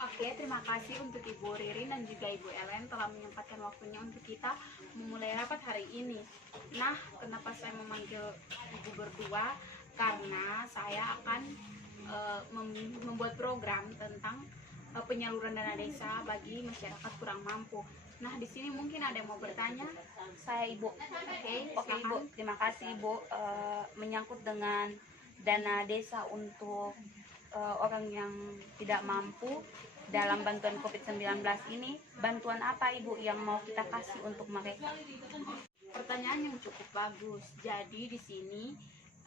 Oke, terima kasih untuk Ibu Ririn dan juga Ibu Ellen telah menyempatkan waktunya untuk kita memulai rapat hari ini. Nah, kenapa saya memanggil Ibu berdua? Karena saya akan membuat program tentang penyaluran dana desa bagi masyarakat kurang mampu. Nah, di sini mungkin ada yang mau bertanya. Saya Ibu. Oke Ibu, Silakan. terima kasih Ibu. Menyangkut dengan dana desa untuk orang yang tidak mampu dalam bantuan COVID-19 ini, bantuan apa Ibu yang mau kita kasih untuk mereka? Pertanyaan yang cukup bagus. Jadi di sini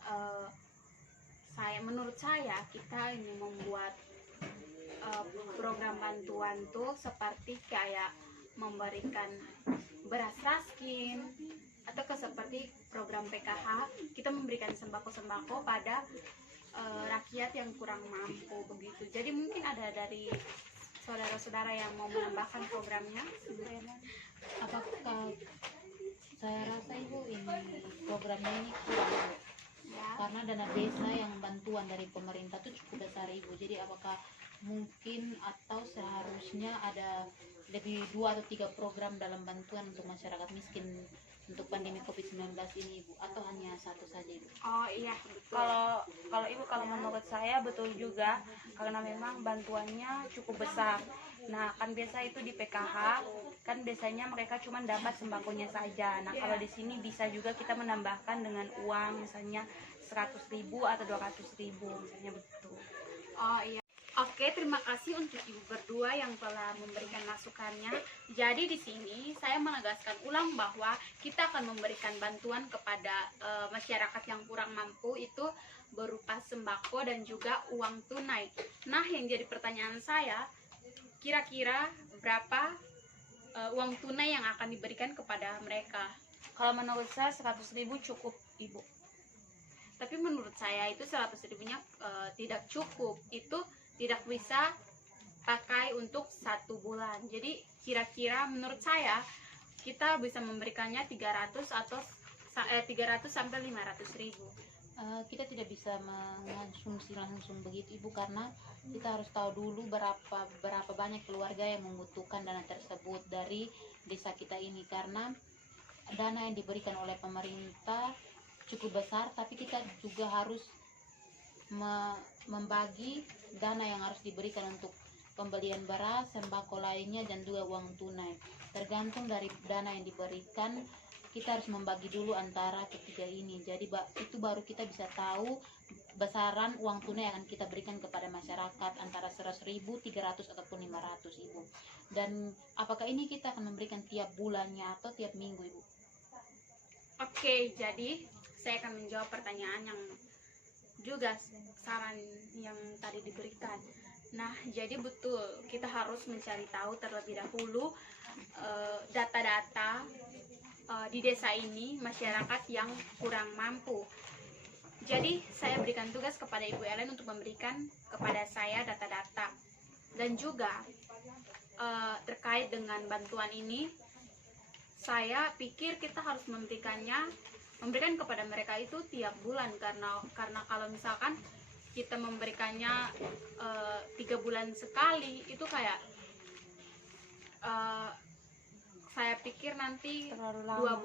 eh, menurut saya kita ini membuat eh, program bantuan tuh seperti kayak memberikan beras raskin atau seperti program PKH, kita memberikan sembako-sembako pada rakyat yang kurang mampu begitu. Jadi mungkin ada dari saudara-saudara yang mau menambahkan programnya. Apakah saya rasa Ibu ini programnya ini kurang Ibu, Ya. karena dana desa yang bantuan dari pemerintah itu cukup besar Ibu. Jadi apakah mungkin atau seharusnya ada lebih 2 atau 3 program dalam bantuan untuk masyarakat miskin untuk pandemi COVID-19 ini Ibu, atau hanya satu saja Ibu? Oh iya, betul. Kalau Ibu, kalau menurut saya betul juga, karena memang bantuannya cukup besar. Nah, kan biasa itu di PKH kan biasanya mereka cuma dapat sembakonya saja. Nah, kalau di sini bisa juga kita menambahkan dengan uang misalnya 100.000 atau 200.000 misalnya begitu. Oh iya. Oke, terima kasih untuk Ibu berdua yang telah memberikan masukannya. Jadi di sini saya menegaskan ulang bahwa kita akan memberikan bantuan kepada masyarakat yang kurang mampu itu berupa sembako dan juga uang tunai. Nah, yang jadi pertanyaan saya, kira-kira berapa uang tunai yang akan diberikan kepada mereka? Kalau menurut saya 100.000 cukup, Ibu. Tapi menurut saya itu 100.000-nya tidak cukup. Itu tidak bisa pakai untuk 1 bulan. Jadi kira-kira menurut saya kita bisa memberikannya 300 atau 300 sampai 500.000. Kita tidak bisa mengonsumsi langsung begitu Ibu, karena kita harus tahu dulu berapa banyak keluarga yang membutuhkan dana tersebut dari desa kita ini, karena dana yang diberikan oleh pemerintah cukup besar, tapi kita juga harus membagi dana yang harus diberikan untuk pembelian beras, sembako lainnya, dan juga uang tunai. Tergantung dari dana yang diberikan, kita harus membagi dulu antara ketiga ini. Jadi itu baru kita bisa tahu besaran uang tunai yang akan kita berikan kepada masyarakat, antara 100.000, 300 ataupun 500 Ibu. Dan apakah ini kita akan memberikan tiap bulannya atau tiap minggu Ibu? Oke, jadi saya akan menjawab pertanyaan yang juga saran yang tadi diberikan. Nah, jadi betul kita harus mencari tahu terlebih dahulu data-data di desa ini masyarakat yang kurang mampu. Jadi saya berikan tugas kepada Ibu Ellen untuk memberikan kepada saya data-data dan juga terkait dengan bantuan ini. Saya pikir kita harus memberikan kepada mereka itu tiap bulan, karena kalau misalkan kita memberikannya 3 bulan sekali itu kayak saya pikir nanti Terlalu lama.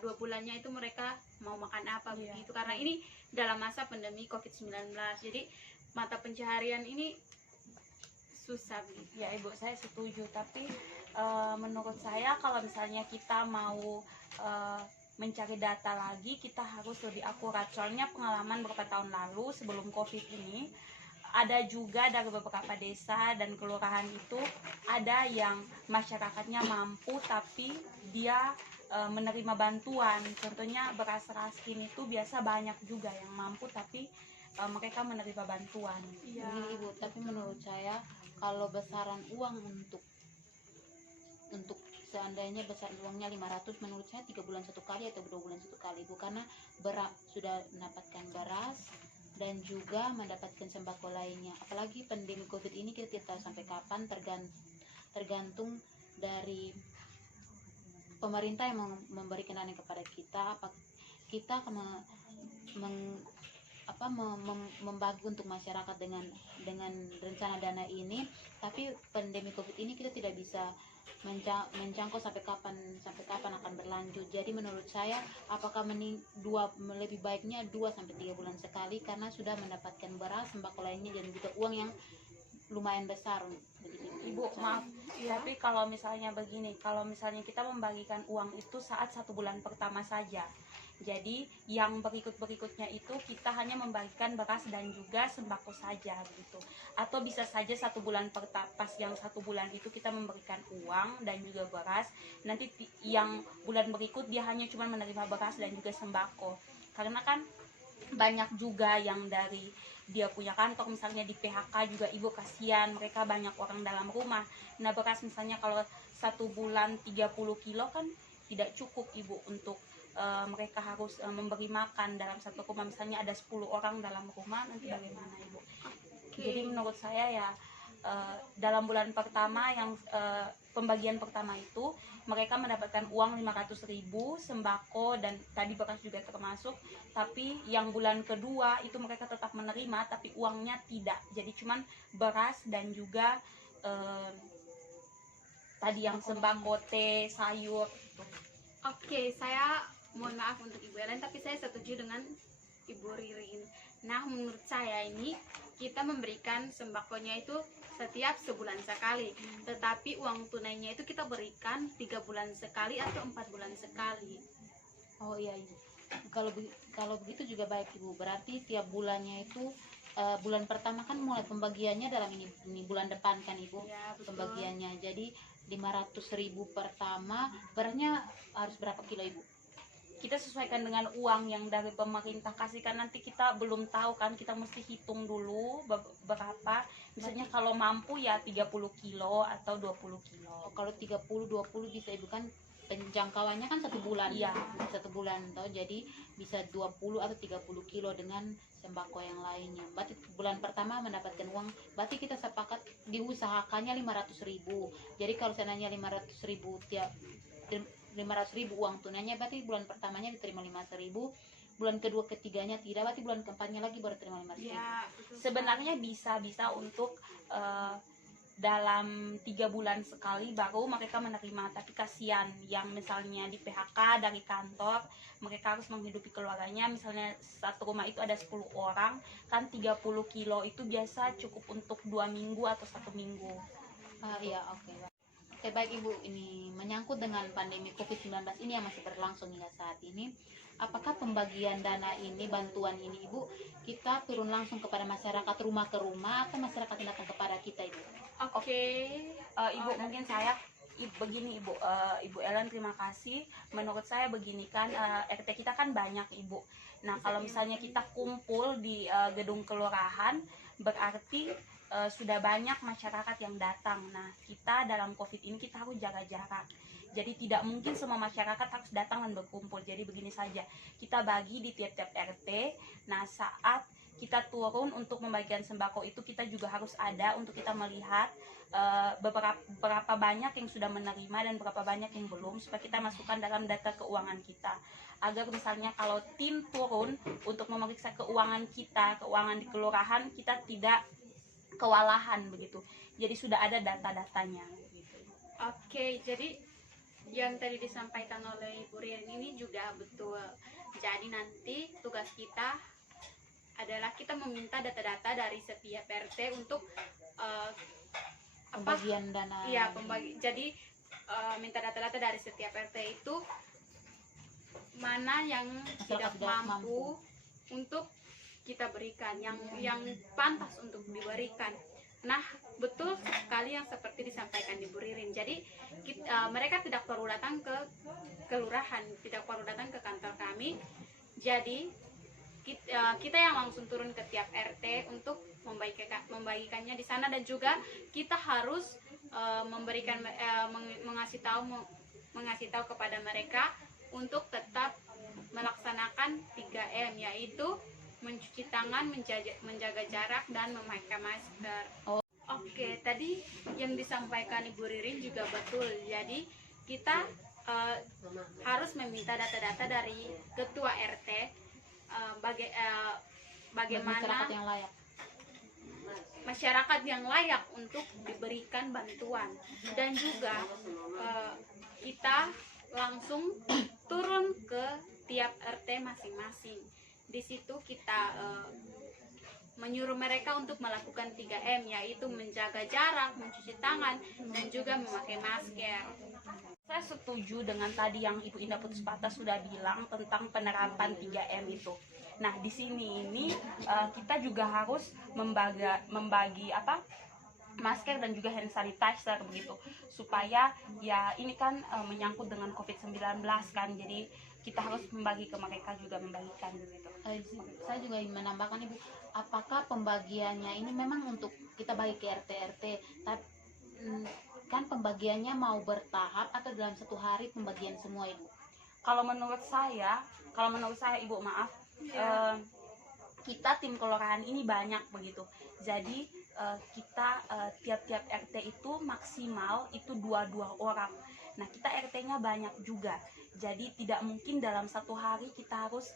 2 bulannya itu mereka mau makan apa begitu, karena ini dalam masa pandemi COVID-19, jadi mata pencaharian ini susah begitu. Ya Ibu, saya setuju, tapi menurut saya kalau misalnya kita mau mencari data lagi, kita harus lebih akurat. Soalnya pengalaman beberapa tahun lalu sebelum COVID ini, ada juga dari beberapa desa dan kelurahan itu ada yang masyarakatnya mampu tapi dia menerima bantuan. Contohnya beras raskin itu biasa banyak juga yang mampu tapi mereka menerima bantuan. Iya. Begini Ibu, tapi menurut saya kalau besaran uang untuk seandainya besar uangnya 500, menurut saya 3 bulan satu kali atau 2 bulan satu kali Ibu, karena sudah mendapatkan beras dan juga mendapatkan sembako lainnya. Apalagi pandemi COVID ini kita tidak tahu sampai kapan, tergantung dari pemerintah yang memberikan dana kepada kita, apa kita akan membagi untuk masyarakat dengan rencana dana ini, tapi pandemi Covid ini kita tidak bisa menjangkau sampai kapan akan berlanjut. Jadi menurut saya apakah lebih baiknya 2 sampai 3 bulan sekali, karena sudah mendapatkan beras, sembako lainnya, dan juga uang yang lumayan besar begitu. Ibu maaf, tapi kalau misalnya begini, kalau misalnya kita membagikan uang itu saat 1 bulan pertama saja, jadi yang berikutnya itu kita hanya membagikan beras dan juga sembako saja begitu. Atau bisa saja 1 bulan pas yang 1 bulan itu kita memberikan uang dan juga beras, nanti yang bulan berikut dia hanya cuma menerima beras dan juga sembako. Karena kan banyak juga yang dari dia punya kantor misalnya di PHK juga, ibu kasihan, mereka banyak orang dalam rumah. Nah beras misalnya kalau 1 bulan 30 kilo kan tidak cukup ibu untuk mereka harus memberi makan dalam satu rumah, misalnya ada 10 orang dalam rumah, nanti bagaimana ibu? Jadi menurut saya ya dalam bulan pertama yang pembagian pertama itu mereka mendapatkan uang 500.000 sembako dan tadi beras juga termasuk, tapi yang bulan kedua itu mereka tetap menerima tapi uangnya tidak, jadi cuman beras dan juga tadi yang sembako, teh, sayur gitu. Oke, saya mohon maaf untuk Ibu Ellen, tapi saya setuju dengan Ibu Riri ini. Nah, menurut saya ini kita memberikan sembakonya itu setiap sebulan sekali, tetapi uang tunainya itu kita berikan 3 bulan sekali atau 4 bulan sekali. Oh iya Ibu, kalau begitu juga baik Ibu. Berarti tiap bulannya itu bulan pertama kan mulai pembagiannya dalam ini bulan depan kan Ibu, Ya, betul. pembagiannya. Jadi 500.000 pertama, berasnya harus berapa kilo Ibu? Kita sesuaikan dengan uang yang dari pemerintah kasihkan, nanti kita belum tahu kan, kita mesti hitung dulu berapa, misalnya kalau mampu ya 30 kilo atau 20 kilo. Oh, kalau 30-20 bisa Ibu, kan penjangkauannya kan 1 bulan. Iya. 1 bulan toh, jadi bisa 20 atau 30 kilo dengan sembako yang lainnya. Berarti bulan pertama mendapatkan uang, berarti kita sepakat diusahakannya 500.000. Jadi kalau seandainya 500.000 tiap 500.000 uang tunainya, berarti bulan pertamanya diterima 500.000, bulan kedua ketiganya tidak, berarti bulan keempatnya lagi baru terima 500.000. Ya, Sebenarnya bisa untuk dalam 3 bulan sekali baru mereka menerima, tapi kasihan yang misalnya di PHK dari kantor, mereka harus menghidupi keluarganya, misalnya satu rumah itu ada 10 orang, kan 30 kilo itu biasa cukup untuk 2 minggu atau 1 minggu. Iya, oke. Oke, baik Ibu, ini menyangkut dengan pandemi COVID-19 ini yang masih berlangsung hingga saat ini, apakah pembagian dana ini, bantuan ini Ibu, kita turun langsung kepada masyarakat rumah ke rumah atau masyarakat yang datang kepada kita Ibu? Oke. Ibu, mungkin saya begini Ibu, Ibu Ellen terima kasih. Menurut saya begini kan, RT kita kan banyak Ibu. Nah kalau misalnya kita kumpul di gedung kelurahan, berarti sudah banyak masyarakat yang datang. Nah kita dalam COVID ini kita harus jaga jarak. Jadi tidak mungkin semua masyarakat harus datang dan berkumpul. Jadi begini saja, kita bagi di tiap-tiap RT. Nah saat kita turun untuk membagikan sembako itu, kita juga harus ada untuk kita melihat berapa banyak yang sudah menerima dan berapa banyak yang belum, supaya kita masukkan dalam data keuangan kita, agar misalnya kalau tim turun untuk memeriksa keuangan kita, keuangan di kelurahan, kita tidak kewalahan begitu. Jadi sudah ada data-datanya gitu. Oke, jadi yang tadi disampaikan oleh Ibu Rian ini juga betul. Jadi nanti tugas kita adalah kita meminta data-data dari setiap RT untuk Pembagian dana. Iya, jadi minta data-data dari setiap RT itu mana yang tidak mampu untuk kita berikan, yang pantas untuk diberikan. Nah, betul sekali yang seperti disampaikan Ibu Ririn. Jadi mereka tidak perlu datang ke kelurahan, tidak perlu datang ke kantor kami. Jadi kita yang langsung turun ke tiap RT untuk membagikannya di sana, dan juga kita harus mengasih tahu kepada mereka untuk tetap melaksanakan 3M, yaitu mencuci tangan, menjaga jarak, dan memakai masker. Oke, tadi yang disampaikan Ibu Ririn juga betul. Jadi kita harus meminta data-data dari ketua RT bagaimana masyarakat yang layak. masyarakat yang layak untuk diberikan bantuan, dan juga kita langsung turun ke tiap RT masing-masing. Di situ kita menyuruh mereka untuk melakukan 3M, yaitu menjaga jarak, mencuci tangan, dan juga memakai masker. Saya setuju dengan tadi yang Ibu Indah Putuspata sudah bilang tentang penerapan 3M itu. Nah, di sini ini kita juga harus membagi masker dan juga hand sanitizer begitu, supaya ya ini kan menyangkut dengan COVID-19 kan, jadi kita harus membagi ke mereka juga membagikan begitu. Saya juga ingin menambahkan Ibu, apakah pembagiannya ini memang untuk kita bagi ke RT-RT, tapi kan pembagiannya mau bertahap atau dalam satu hari pembagian semua Ibu? Kalau menurut saya Ibu, maaf, kita tim kelurahan ini banyak begitu. Jadi kita tiap-tiap RT itu maksimal itu 2 orang. Nah, kita RT-nya banyak juga. Jadi tidak mungkin dalam satu hari kita harus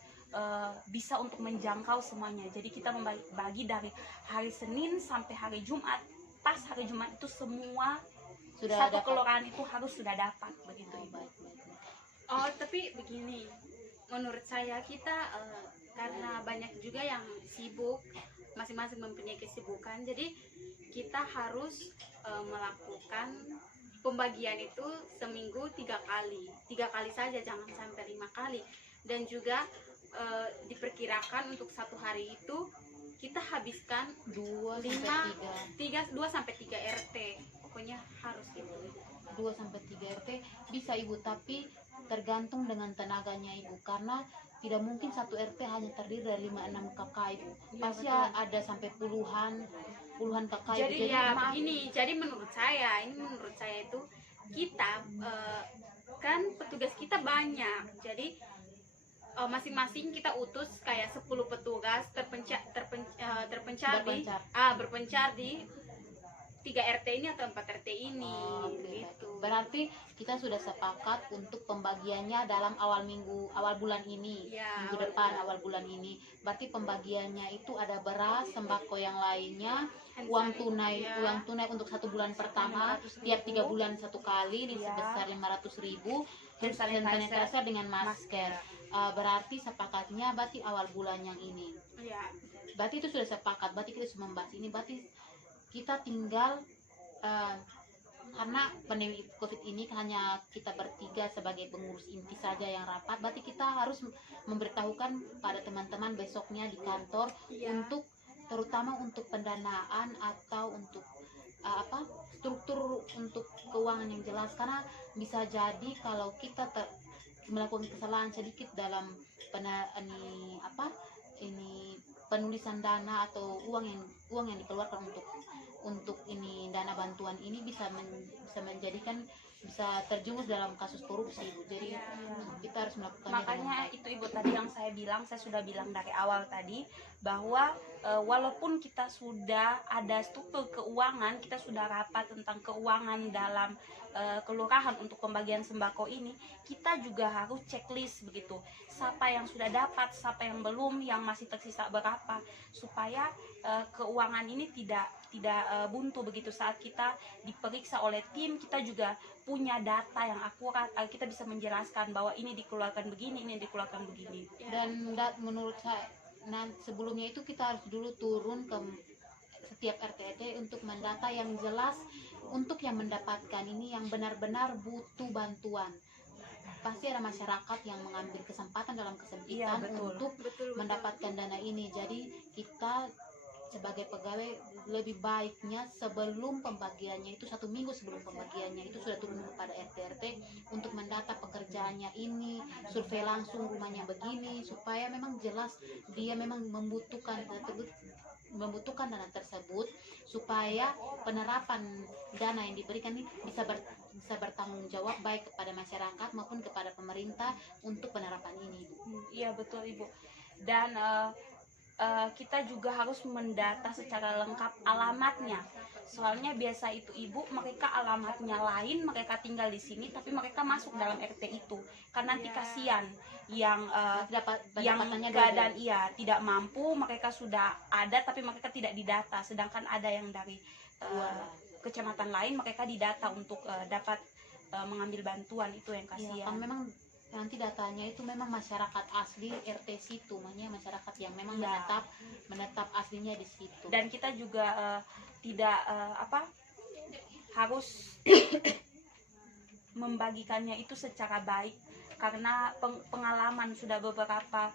bisa untuk menjangkau semuanya. Jadi kita membagi dari hari Senin sampai hari Jumat. Pas hari Jumat itu semua Sudah satu dapat? kelurahan itu harus sudah dapat begitu Ibu. Oh, tapi begini, menurut saya kita karena banyak juga yang sibuk, masing-masing mempunyai kesibukan, jadi kita harus melakukan pembagian itu seminggu 3 kali saja, jangan sampai 5 kali. Dan juga diperkirakan untuk satu hari itu kita habiskan 2 sampai 3 RT, pokoknya harus gitu. 2 sampai 3 RT bisa Ibu, tapi tergantung dengan tenaganya Ibu, karena tidak mungkin satu RT hanya terdiri dari 5-6 kakak Ibu, pasti ada sampai puluhan kakak Ibu. Jadi ya begini, jadi menurut saya itu kita kan petugas kita banyak, jadi masing-masing kita utus kayak 10 petugas berpencar di 3 RT ini atau 4 RT ini. Gitu. Berarti kita sudah sepakat untuk pembagiannya dalam awal bulan ini, Ya, minggu depan awal bulan ini. Berarti pembagiannya itu ada beras, sembako yang lainnya, uang tunai untuk 1 bulan pertama, tiap 3 bulan 1 kali ini sebesar 500.000, hand sanitizer dengan masker. Berarti sepakatnya berarti awal bulan yang ini. Ya. Berarti itu sudah sepakat, berarti kita sudah membahas ini, berarti kita tinggal karena pandemi COVID ini hanya kita bertiga sebagai pengurus inti saja yang rapat, berarti kita harus memberitahukan pada teman-teman besoknya di kantor untuk terutama untuk pendanaan atau untuk struktur untuk keuangan yang jelas, karena bisa jadi kalau kita melakukan kesalahan sedikit dalam penulisan dana atau uang yang dikeluarkan untuk ini dana bantuan ini bisa terjumus dalam kasus korupsi Ibu. Jadi kita harus melakukan. Makanya itu Ibu tadi yang saya sudah bilang dari awal tadi, bahwa walaupun kita sudah ada struktur keuangan, kita sudah rapat tentang keuangan dalam kelurahan untuk pembagian sembako ini, kita juga harus checklist begitu, siapa yang sudah dapat, siapa yang belum, yang masih tersisa berapa, supaya keuangan ini tidak buntu begitu. Saat kita diperiksa oleh tim, kita juga punya data yang akurat, kita bisa menjelaskan bahwa ini dikeluarkan begini, ini dikeluarkan begini. Dan menurut saya sebelumnya itu kita harus dulu turun ke setiap RT untuk mendata yang jelas untuk yang mendapatkan ini yang benar-benar butuh bantuan. Pasti ada masyarakat yang mengambil kesempatan dalam kesempitan untuk mendapatkan dana ini. Jadi kita sebagai pegawai lebih baiknya sebelum pembagiannya itu 1 minggu sebelum pembagiannya itu sudah turun kepada RT untuk mendata pekerjaannya ini, survei langsung rumahnya begini, supaya memang jelas dia memang membutuhkan dana tersebut, supaya penerapan dana yang diberikan ini bisa bertanggung jawab baik kepada masyarakat maupun kepada pemerintah untuk penerapan ini. Iya betul Ibu. Dan kita juga harus mendata secara lengkap alamatnya, Soalnya biasa itu ibu mereka alamatnya lain, mereka tinggal di sini tapi mereka masuk dalam RT itu. Kan nanti kasihan yang Pendapatannya keadaan tidak mampu, mereka sudah ada tapi mereka tidak didata, sedangkan ada yang dari kecamatan lain mereka didata untuk dapat mengambil bantuan, itu yang Iya, kasihan. kan memang nanti datanya itu memang masyarakat asli RT situ, makanya masyarakat yang memang Iya. menetap aslinya di situ. Dan kita juga tidak harus membagikannya itu secara baik, karena pengalaman sudah beberapa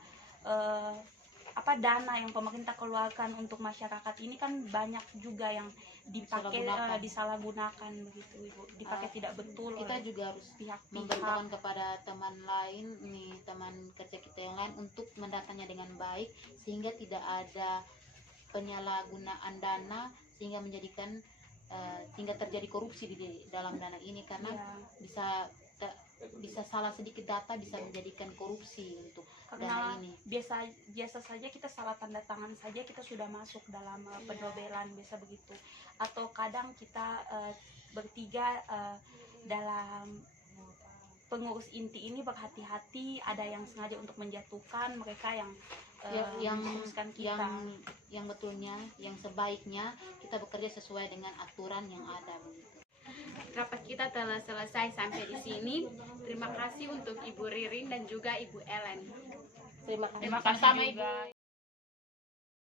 dana yang pemerintah keluarkan untuk masyarakat ini kan banyak juga yang dipakai disalahgunakan begitu Ibu, dipakai tidak betul. Kita juga harus memberitahukan kepada teman lain nih, teman kerja kita yang lain untuk mendatanya dengan baik sehingga tidak ada penyalahgunaan dana sehingga menjadikan sehingga terjadi korupsi di dalam dana ini, karena bisa salah sedikit data bisa menjadikan korupsi untuk karena dana ini. biasa saja kita salah tanda tangan saja kita sudah masuk dalam pendobelan, biasa begitu. Atau kadang kita bertiga dalam pengurus inti ini berhati-hati, ada yang sengaja untuk menjatuhkan mereka yang memutuskan kita. Yang betulnya, yang sebaiknya kita bekerja sesuai dengan aturan yang ada begitu. Rapat kita telah selesai sampai di sini. Terima kasih untuk Ibu Ririn dan juga Ibu Ellen. Terima kasih Terima kasih juga.